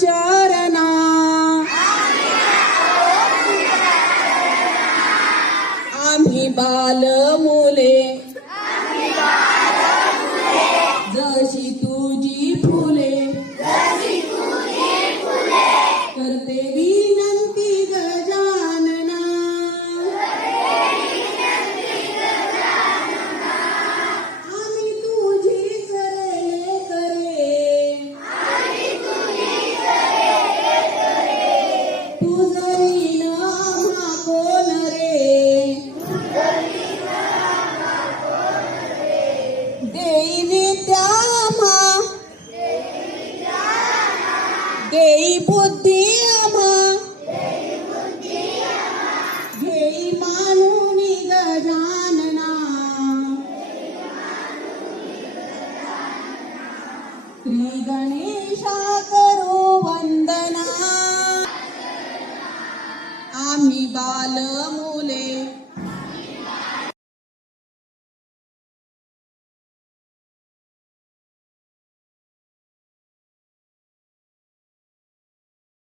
चरणा. आम्ही बाल मुले. जशी तुझी फुले. करते देईली त्यामा. देई बुद्धी आमा. घेई मानुनी गजानना. श्री गणेशा करू वंदना. आम्ही बालमू